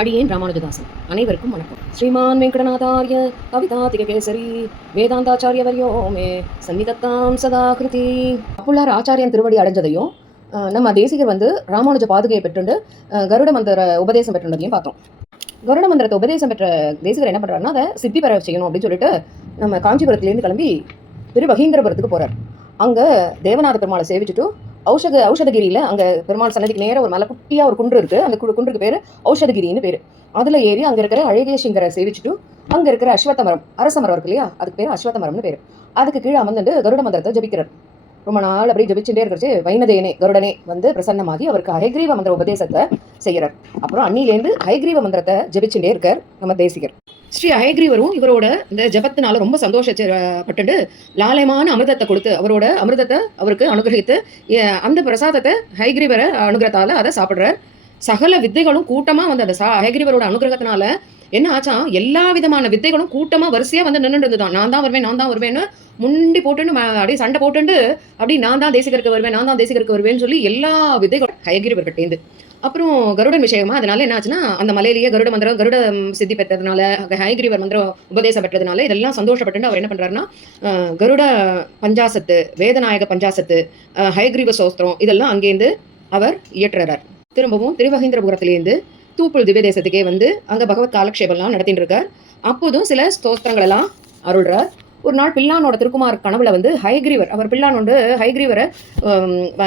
அடியேன் ராமானுஜதாசன். அனைவருக்கும் வணக்கம். ஸ்ரீமான் வெங்கடநாதாரிய கவிதா திககேசரி வேதாந்தாச்சாரியவரியோ மே சந்நிதத்தாம் சதா கிருதி அப்புள்ளார் ஆச்சாரியன் திருவடி அடைஞ்சதையும் நம்ம தேசிகர் வந்து ராமானுஜ பாதுகையை பெற்றுண்டு கருட மந்திர உபதேசம் பெற்றுள்ளதையும் பார்த்தோம். கருட மந்திரத்தை உபதேசம் பெற்ற தேசிகர் என்ன பண்ணுறாருன்னா அதை சித்தி பெற செய்யணும் அப்படின்னு சொல்லிட்டு நம்ம காஞ்சிபுரத்துலேருந்து கிளம்பி திரு வகீந்திரபுரத்துக்கு போகிறார் அங்கே தேவநாத பெருமாளை சேவிச்சுட்டு ஔஷத ஔஷதகிரியில் அங்கே பெருமாள் சன்னதிக்கு நேராக ஒரு மலை குட்டியாக ஒரு குன்று இருக்குது அந்த குன்றுக்கு பேர் ஔஷதகிரின்னு பேர். அதில் ஏறி அங்கே இருக்கிற அழகேசிங்கரை சேவிச்சுட்டு அங்கே இருக்கிற அஸ்வத்த மரம் அரச மரம் இருக்கு இல்லையா? அதுக்கு பேர் அஸ்வத்த மரம்னு பேர். அதுக்கு கீழே அமர்ந்துட்டு கருட மந்திரத்தை ஜபிக்கிறார். ரொம்ப நாள் அப்படியே ஜபிச்சுட்டே இருக்கிறச்சு வைனதேனே கருடனே வந்து பிரசன்னமாகி அவருக்கு ஹயக்ரீவ மந்திர உபதேசத்தை செய்கிறார். அப்புறம் அன்னிலேருந்து ஹயக்ரீவ மந்திரத்தை ஜபிச்சுட்டே இருக்கார் நம்ம தேசிகர். ஸ்ரீ அயக்ரீவரும் இவரோட இந்த ஜபத்தினால ரொம்ப சந்தோஷப்பட்டு லாலயமான அமிர்தத்தை கொடுத்து அவரோட அமிர்தத்தை அவருக்கு அனுகிரகித்து அந்த பிரசாதத்தை ஹைகிரிவரை அனுகிரகத்தால் அதை சாப்பிட்றார். சகல வித்தைகளும் கூட்டமா வந்து அந்த சா ஹைகிரிவரோட அனுகிரகத்தினால என்ன ஆச்சாம் எல்லா விதமான வித்தைகளும் கூட்டமாக வரிசையாக வந்து நின்றுட்டு இருந்துதான். நான் தான் வருவேன் நான் தான் வருவேன்னு முண்டி போட்டுன்னு அப்படியே சண்டை போட்டுண்டு அப்படி நான் தான் தேசிகருக்கு வருவேன் நான் தான் தேசிகருக்கு வருவேன்னு சொல்லி எல்லா வித்தைகளும் ஹயகிரிவர்கிட்டேந்து அப்புறம் கருடன் விஷயமா அதனால என்ன ஆச்சுன்னா அந்த மலையிலேயே கருட மந்திரம் கருட சித்தி பெற்றதுனால ஹயகிரிவர் மந்திரம் உபதேசம் பெற்றதுனால இதெல்லாம் சந்தோஷப்பட்டு அவர் என்ன பண்ணுறாருன்னா கருட பஞ்சாசத்து வேதநாயக பஞ்சாசத்து அஹ், சோஸ்திரம் இதெல்லாம் அங்கேருந்து அவர் இயற்றுறார். திரும்பவும் திருவகேந்திரபுரத்துலேருந்து தூப்புள் திவ்ய தேசத்துக்கே வந்து அங்கே பகவத் காலக்ஷேபம்லாம் நடத்திட்டு இருக்கார் அப்போதும் சில ஸ்தோத்திரங்கள் எல்லாம் அருள்றார். ஒரு நாள் பில்லானோட திருக்குமார் கனவுல வந்து ஹைகிரீவர் அவர் பிள்ளானோண்டு ஹைகிரீவரை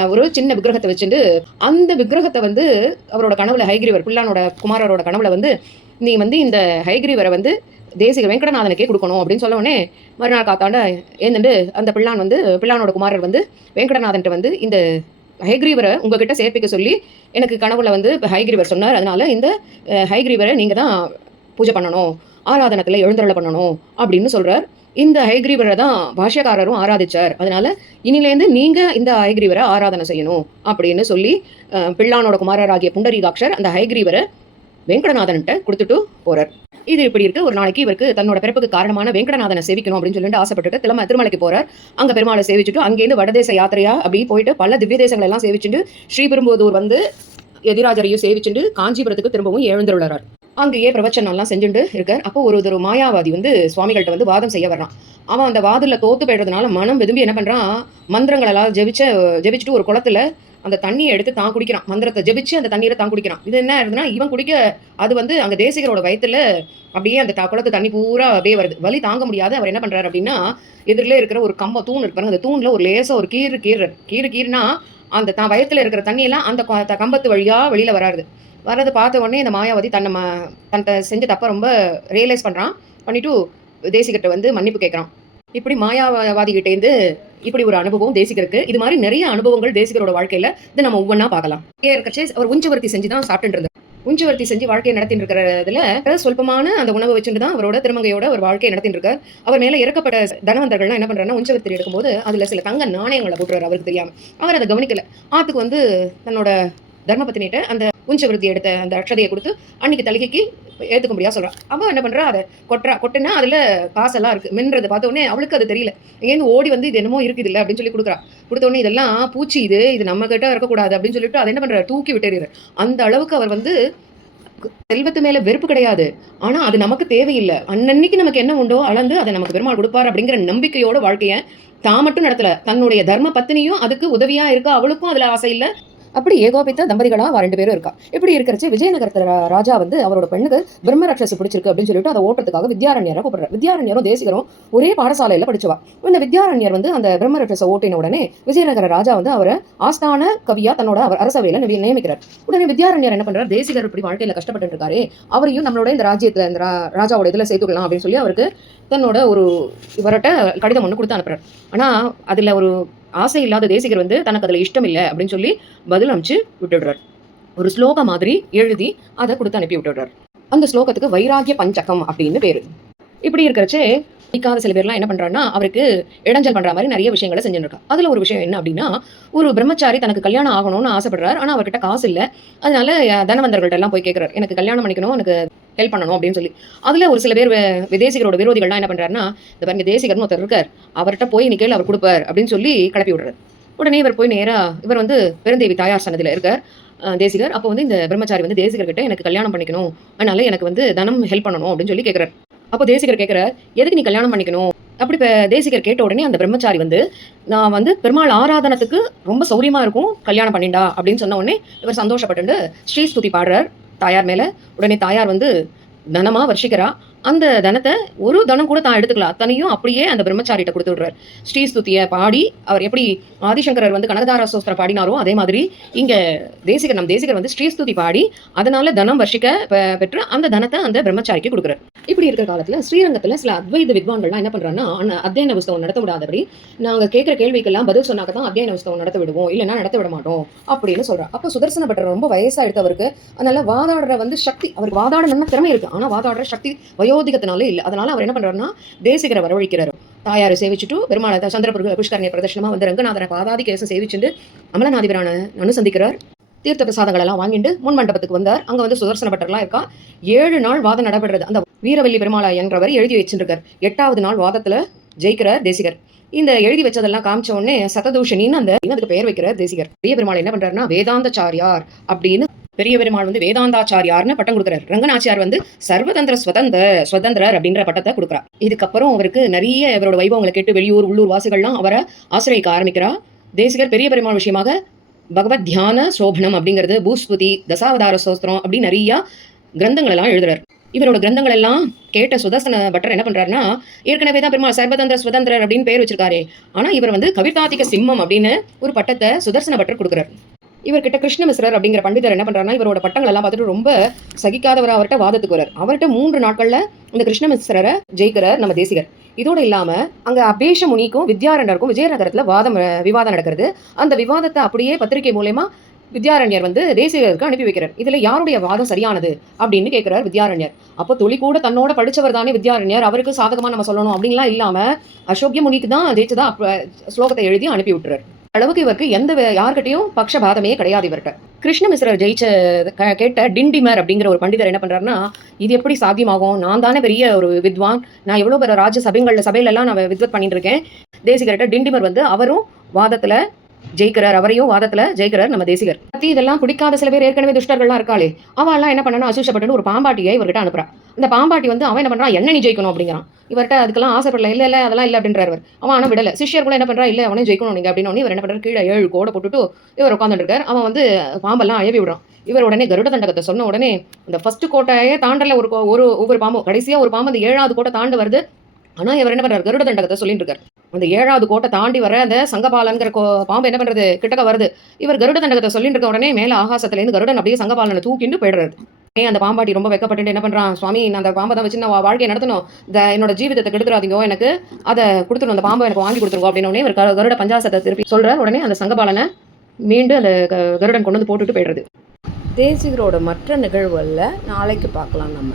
ஒரு சின்ன விக்கிரகத்தை வச்சுட்டு அந்த விக்கிரகத்தை வந்து அவரோட கனவுல ஹைகிரீவர் பில்லானோட குமாரரோட கனவுல வந்து நீ வந்து இந்த ஹைகிரீவரை வந்து தேசிக வெங்கடநாதனுக்கே கொடுக்கணும் அப்படின்னு சொல்ல உடனே மறுநாள் காத்தாண்ட ஏந்துண்டு அந்த பிள்ளான் வந்து பிள்ளானோட குமாரர் வந்து வெங்கடநாதன்ட்டு வந்து இந்த ஹைக்ரீவரை உங்ககிட்ட சேர்ப்பிக்க சொல்லி எனக்கு கனவுல வந்து இப்போ ஹைக்ரீவர் சொன்னார். அதனால இந்த ஹைக்ரீவரை நீங்கள் தான் பூஜை பண்ணணும். ஆராதனத்தில் எழுந்தருளை பண்ணணும் அப்படின்னு சொல்கிறார் இந்த ஹைக்ரீவரை தான் பாஷ்யக்காரரும் ஆராதிச்சார். அதனால இனிலேருந்து நீங்கள் இந்த ஹைக்ரீவரை ஆராதனை செய்யணும் அப்படின்னு சொல்லி பிள்ளானோட குமாரராகிய புண்டரீகாட்சர் அந்த ஹைக்ரீவரை வெங்கடநாதன்கிட்ட கொடுத்துட்டு போறார். இது இப்படி இருக்கு. ஒரு நாளைக்கு இவருக்கு தன்னோட பிறப்புக்கு காரணமான வெங்கடநாதனை சேவிக்கணும் அப்படின்னு சொல்லிட்டு ஆசைப்பட்டுட்டு திரும்ப திருமலைக்கு போறார். அங்க பெருமாளை சேவிச்சுட்டு அங்கேருந்து வடதேச யாத்திரையா அப்படி போயிட்டு பல திவ்ய தேசங்கள் எல்லாம் சேவிச்சுட்டு ஸ்ரீபெரும்போதூர் வந்து எதிராஜரையும் சேவிச்சுட்டு காஞ்சிபுரத்துக்கு திரும்பவும் எழுந்துள்ளார் அங்கேயே பிரவச்சனம்லாம் செஞ்சுட்டு இருக்கார். அப்போ ஒரு ஒரு மாயாவாதி வந்து சுவாமிகள்கிட்ட வந்து வாதம் செய்ய வர்றான். அவன் அந்த வாதில் தோத்து போயிடுறதுனால மனம் விரும்பி என்ன பண்ணுறான் மந்திரங்களெல்லாம் ஜெபிச்ச ஜெபிச்சுட்டு ஒரு குளத்துல அந்த தண்ணியை எடுத்து தான் குடிக்கிறான். மந்திரத்தை ஜெபிச்சு அந்த தண்ணீரை தான் குடிக்கிறான். இது என்ன ஆகுதுன்னா இவன் குடிக்க அது வந்து அங்கே தேசிகரோட வயிற்றுல அப்படியே அந்த த- குளத்து தண்ணி பூரா அப்படியே வருது. வலி தாங்க முடியாது. அவர் என்ன பண்றாரு அப்படின்னா எதிரிலே இருக்கிற ஒரு கம்ப தூண் இருப்பாரு அந்த தூண்ல ஒரு லேசா ஒரு கீறு கீறு கீறு கீறுனா அந்த தான் வயத்துல இருக்கிற தண்ணியெல்லாம் அந்த த- கம்பத்து வழியா வெளியில வராது. வர்றதை பார்த்த உடனே இந்த மாயாவதி தன்னை ம தன்னை செஞ்ச தப்ப ரொம்ப ரியலைஸ் பண்றான். பண்ணிட்டு தேசிகிட்ட வந்து மன்னிப்பு கேட்குறான் இப்படி மாயாவாதிகிட்டேருந்து இப்படி ஒரு அனுபவம் தேசிகருக்கு. இது மாதிரி நிறைய அனுபவங்கள் தேசிகரோட வாழ்க்கையில இதை நம்ம ஒவ்வொன்றா பார்க்கலாம். ஏ கட்சே அவர் உஞ்சவர்த்தி செஞ்சு தான் சாப்பிட்டு இருந்தார் உஞ்சவர்த்தி செஞ்சு வாழ்க்கையை நடத்திட்டு இருக்கிறதுல சொல்பமான அந்த உணவை வச்சுட்டு தான் அவரோட திருமங்கையோட ஒரு வாழ்க்கையை நடத்திட்டு இருக்கார் அவர் மேல இறக்கப்பட்ட தனவந்தர்கள்லாம் என்ன பண்றாருன்னா உஞ்சவர்த்தி எடுக்கும்போது அதுல சில தங்க நாணயங்களை போட்டுறாரு அவருக்கு தெரியாம. அவர் அதை கவனிக்கல. ஆத்துக்கு வந்து தன்னோட தர்மபத்தினிட்ட அந்த உஞ்சவர்த்தி எடுத்த அந்த அக்ஷதையை கொடுத்து அன்னைக்கு தலிகைக்கு ஏற்றுக்க முடியாது சொல்கிறான் அவன் என்ன பண்ணுறா அதை கொட்டுறா கொட்டுனா அதில் காசெல்லாம் இருக்குது மின்றது பார்த்தோன்னே அவளுக்கு அது தெரியல. எங்கேருந்து ஓடி வந்து இது என்னமோ இருக்குது இல்லை அப்படின்னு சொல்லி கொடுக்குறா கொடுத்தோடனே இதெல்லாம் பூச்சி இது. இது நம்ம கிட்ட இருக்கக்கூடாது அப்படின்னு சொல்லிட்டு அதை என்ன பண்ணுறாரு தூக்கி விட்டுறாரு அந்த அளவுக்கு அவர் வந்து செல்வத்து மேல வெறுப்பு கிடையாது. ஆனா அது நமக்கு தேவையில்லை. அன்னன்னைக்கு நமக்கு என்ன உண்டோ அளந்து அதை நமக்கு பெருமாள் கொடுப்பார் அப்படிங்கிற நம்பிக்கையோட வாழ்க்கையை தான் மட்டும் நடத்தல. தன்னுடைய தர்ம பத்தினியும் அதுக்கு உதவியா இருக்கா அவளுக்கும் அதுல ஆசை இல்லை. அப்படி ஏகோபித்த தம்பதிகளா அவ ரெண்டு பேரும் இருக்கா. இப்படி இருக்கிறச்சு விஜயநகரத்தில் ராஜா வந்து அவரோட பெண்ணுக்கு பிரம்ம ரட்சஸ் பிடிச்சிருக்கு அப்படின்னு சொல்லிட்டு அதை ஓட்டுறதுக்காக வித்யாரண்யரை கூப்பிடுற வித்யாரண்யரும் தேசிகரும் ஒரே பாடசாலையில் படிச்சவா. இந்த வித்யாரண்யர் வந்து அந்த பிரம்ம ரட்சஸை ஓட்டின உடனே விஜயநகர ராஜா வந்து அவரை ஆஸ்தான கவியா தன்னோட அவர் அரசவையில் நியமிக்கிறார். உடனே வித்யாரண்யர் என்ன பண்றாரு? தேசிகர் இப்படி வாழ்க்கையில் கஷ்டப்பட்டு இருக்காரு அவரையும் நம்மளோட இந்த ராஜ்யத்தில் இந்த ராஜாவோட இதில் சேர்த்துக்கலாம் அப்படின்னு சொல்லி அவருக்கு தன்னோட ஒரு இவர்கிட்ட கடிதம் ஒன்று கொடுத்து அனுப்புறாரு. ஆனால் அதில் ஒரு ஆசை இல்லாத தேசிகர் வந்து தனக்கு அதில் இஷ்டம் இல்லை அப்படின்னு சொல்லி பதில் அமைச்சு விட்டுடுறார். ஒரு ஸ்லோகம் மாதிரி எழுதி அதை கொடுத்து அனுப்பி விட்டுடுறார். அந்த ஸ்லோகத்துக்கு வைராகிய பஞ்சகம் அப்படின்னு பேரு. இப்படி இருக்கிறச்சே பிடிக்காத சில பேர்லாம் என்ன பண்றாங்கன்னா அவருக்கு இடைஞ்சல் பண்ற மாதிரி நிறைய விஷயங்களை செஞ்சுட்டு அதில் ஒரு விஷயம் என்ன அப்படின்னா ஒரு பிரம்மச்சாரி தனக்கு கல்யாணம் ஆகணும்னு ஆசைப்படுறாரு ஆனால் அவர்கிட்ட காசு இல்லை. அதனால தனவந்தர்கள்ட்ட எல்லாம் போய் கேட்குறாரு எனக்கு கல்யாணம் பண்ணிக்கணும் எனக்கு ஹெல்ப் பண்ணணும் அப்படின்னு சொல்லி. அதில் ஒரு சில பேர் வே- விதேசிகரோட விரோதிகள்லாம் என்ன பண்ணுறாருன்னா இந்த பாருங்க தேசிகர்னு ஒருத்தர் இருக்கார். அவர்கிட்ட போய் நீ கேளு அவர் கொடுப்பார் அப்படின்னு சொல்லி கிளப்பி விடுறாரு. உடனே இவர் போய் நேராக இவர் வந்து பெருந்தேவி தாயார் சன்னதியில் இருக்கார் தேசிகர். அப்போ வந்து இந்த பிரம்மச்சாரி வந்து தேசிகர்கிட்ட எனக்கு கல்யாணம் பண்ணிக்கணும். அதனால எனக்கு வந்து தனம் ஹெல்ப் பண்ணணும் அப்படின்னு சொல்லி கேட்குறாரு அப்போ தேசிகர் கேட்குறார் எதுக்கு நீ கல்யாணம் பண்ணிக்கணும்? அப்படி இப்போ தேசிகர் கேட்ட உடனே அந்த பிரம்மச்சாரி வந்து நான் வந்து பெருமாள் ஆராதனத்துக்கு ரொம்ப சௌரியமாக இருக்கும் கல்யாணம் பண்ணிண்டா அப்படின்னு சொன்ன உடனே இவர் சந்தோஷப்பட்டு ஸ்ரீ ஸ்துதி பாடுறார். தாயார் மேல உடனே தாயார் வந்து தனமா வருஷிக்கிறா அந்த தனத்தை ஒரு தனம் கூட தான் எடுத்துக்கலாம் அத்தனையும் அப்படியே அந்த பிரம்மச்சாரிகிட்ட கொடுத்து விடுறார். ஸ்ரீஸ்துதியை பாடி அவர் எப்படி ஆதிசங்கரர் வந்து கனகதார சோஸ்திரம் பாடினாரோ அதே மாதிரி இங்க தேசிகர் நம் தேசிகர் வந்து ஸ்ரீ ஸ்துதி பாடி அதனால தனம் வர்ஷிக்க பெற்று அந்த தனத்தை அந்த பிரம்மச்சாரிக்கு கொடுக்குறார். இப்படி இருக்கிற காலத்துல ஸ்ரீரங்கத்துல சில அத்வைத வித்வான்கள்லாம் என்ன பண்றாங்கன்னா அத்தியன புஸ்தகம் நடத்த விடாதபடி நாங்க கேட்குற கேள்விக்கெல்லாம் பதில் சொன்னாக்க தான் அத்தியன புஸ்தகம் நடத்த விடுவோம் இல்லைன்னா நடத்த விட மாட்டோம் அப்படின்னு சொல்றோம் அப்போ சுதர்சன பட்டர் ரொம்ப வயசா எடுத்தவருக்கு அதனால வாதாடுற வந்து சக்தி அவருக்கு வாதாடணும்னா திறமை இருக்கு. ஆனா வாதாடுற சக்தி வயோதிகத்தினாலே இல்லை. அதனால அவர் என்ன பண்ணுறாருன்னா தேசிகரை வரவழைக்கிறார். தாயாரை சேவிச்சுட்டு பெருமாளை சந்திரபுர புஷ்கரணிய பிரதர்ஷனமாக வந்து ரங்கநாதரை பாதாதி கேசம் சேவிச்சுட்டு அமலநாதிபரான அனுசந்திக்கிறார் தீர்த்த பிரசாதங்கள் எல்லாம் வாங்கிட்டு முன் மண்டபத்துக்கு வந்தார். அங்கே வந்து சுதர்சன பட்டர்லாம் இருக்கா? ஏழு நாள் வாதம் நடைபெறது அந்த வீரவல்லி பெருமாளா என்றவர் எழுதி வச்சுருக்கார். எட்டாவது நாள் வாதத்தில் ஜெயிக்கிறார் தேசிகர். இந்த எழுதி வச்சதெல்லாம் காமிச்ச உடனே சததூஷணின்னு அந்த அதுக்கு பெயர் வைக்கிறார் தேசிகர். பெரிய பெருமாள் என்ன பண்ணுறாருன்னா வேதாந்தாச்சாரியார் அப்படின்னு பெரிய பெருமாள் வந்து வேதாந்தாச்சாரியார்னு பட்டம் கொடுக்குறாரு. ரங்கநாச்சியார் வந்து சர்வதந்திர ஸ்வதந்திர ஸ்வதந்திரர் அப்படின்ற பட்டத்தை கொடுக்குறார். இதுக்கப்புறம் அவருக்கு நிறைய இவரோட வைபவங்களை கேட்டு வெளியூர் உள்ளூர் வாசிகள்லாம் அவரை ஆசிரியக்க ஆரம்பிக்கிறார் தேசிகர் பெரிய பெருமாள் விஷயமாக பகவத் தியான சோபனம் அப்படிங்கிறது பூஸ்புதி தசாவதார சோஸ்திரம் அப்படி நிறைய கிரந்தங்கள் எல்லாம் எழுதுறார். இவரோட கிரந்தங்கள் எல்லாம் கேட்ட சுதர்சன பட்டர் என்ன பண்றாருன்னா ஏற்கனவே தான் பெருமாள் சர்வதந்திர சுதந்திரர் அப்படின்னு பேர் வச்சிருக்காரு. ஆனா இவர் வந்து கவிதாதிக சிம்மம் அப்படின்னு ஒரு பட்டத்தை சுதர்சன பட்டர் கொடுக்குறார். இவர்கிட்ட கிருஷ்ணமிஸ்ரர் அப்படிங்கிற பண்டிதர் என்ன பண்ணுறாருன்னா இவரோட பட்டங்கள் எல்லாம் பார்த்துட்டு ரொம்ப சகிக்காதவர் அவர்கிட்ட வாதத்துக்கு வரார். அவர்கிட்ட மூன்று நாட்களில் இந்த கிருஷ்ணமிஸ்ரரை ஜெயிக்கிறார் நம்ம தேசிகர். இதோடு இல்லாமல் அங்கே அபேஷ முனிக்கும் வித்யாரண்யருக்கும் விஜயநகரத்தில் வாதம் விவாதம் நடக்கிறது. அந்த விவாதத்தை அப்படியே பத்திரிகை மூலயமா வித்யாரண்யர் வந்து தேசிகருக்கு அனுப்பி வைக்கிறார். இதில் யாருடைய வாதம் சரியானது அப்படின்னு கேட்குறார் வித்யாரண்யர். அப்போ துளி கூட தன்னோட படிச்சவர் தானே வித்யாரண்யர். அவருக்கு சாதகமாக நம்ம சொல்லணும் அப்படின்லாம் இல்லாமல் அசோக்கிய முனிக்கு தான் ஜெயிச்சதா ஸ்லோகத்தை எழுதி அனுப்பி விட்டுறார். அளவுக்கு இவருக்கு எந்த யார்கிட்டையும் பக்ஷபாதமே கிடையாது இவர்கிட்ட. கிருஷ்ணமிஸ்ரர் ஜெயிச்ச கேட்ட டிண்டிமர் அப்படிங்கிற ஒரு பண்டிதர் என்ன பண்றாருன்னா இது எப்படி சாத்தியமாகும்? நான் தானே பெரிய ஒரு வித்வான். நான் எவ்வளோ பெரிய ராஜ சபைங்களில் சபையிலெல்லாம் நான் வித்வத் பண்ணிட்டு இருக்கேன். தேசிகர்கிட்ட டிண்டிமர் வந்து அவரும் வாதத்தில் ஜெயிக்கிறார் அவரையும் வாதத்துல ஜெயிக்கிறார் நம்ம தேசிகர். பத்தி இதெல்லாம் பிடிக்காத சில பேர் ஏற்கனவே துஷ்டர்கள்லாம் இருக்காளே. அவ எல்லாம் என்ன பண்ணணும்? அசூஷப்பட்டு ஒரு பாம்பாட்டியை இவர்கிட்ட அனுப்புறா இந்த பாம்பாட்டி வந்து அவன் என்ன பண்றான்? என்ன நீ ஜெயிக்கணும் அப்படிங்கிறான். இவர்கிட்ட அதுக்கெல்லாம் ஆசைப்படல. இல்ல இல்ல அதெல்லாம் இல்ல அப்படின்றவர் அவன் ஆனால் விடல. சிஷ்யர் கூட என்ன பண்றா? இல்ல அவனே ஜெயிக்கணும் நீங்க அப்படின்னு இவர் என்ன பண்றாரு? கீழே ஏழு கோடை போட்டுட்டு இவர் உட்காந்துட்டு இருக்காரு. அவன் வந்து பாம்பெல்லாம் அயவி விடுறான். இவர் உடனே கருட தண்டகத்தை சொன்ன உடனே இந்த ஃபர்ஸ்ட் கோட்டையே தாண்டல ஒரு ஒரு ஒவ்வொரு பாம்பும். கடைசியா ஒரு பாம்பு அந்த ஏழாவது கோட்டை தாண்டு வருது. ஆனால் இவர் என்ன பண்றாரு? கருட தண்டகத்தை சொல்லிட்டு இருக்காரு அந்த ஏழாவது கோட்டை தாண்டி வர அந்த சங்கபாலன்கிற கோ- பாம்பு என்ன பண்றது? கிட்டக்க வருது. இவர் கருட தண்டகத்தை சொல்லிட்டு இருக்க உடனே மேல ஆகாசத்துலேருந்து கருடன் அப்படியே சங்கபாலனை தூக்கிட்டு போயிடுறாரு. ஏன் அந்த பாம்பாட்டி ரொம்ப வெக்கப்பட்டு என்ன பண்றான்? சுவாமி நான் அந்த பாம்பை தான் வச்சு நான் வாழ்க்கையை நடத்தணும். இந்த என்னோட ஜீவிதத்தை கெடுத்துறாதீங்க எனக்கு. அதை கொடுத்துடும் அந்த பாம்பை எனக்கு வாங்கி கொடுத்துருவோம் அப்படின்னு உடனே இவர் கருட பஞ்சாசத்தை திருப்பி சொல்றார். உடனே அந்த சங்கபாலனை மீண்டும் அந்த க- கருடன் கொண்டு வந்து போட்டுட்டு போயிடுறது. தேசிகரோட மற்ற நிகழ்வுகளில் நாளைக்கு பார்க்கலாம் நம்ம.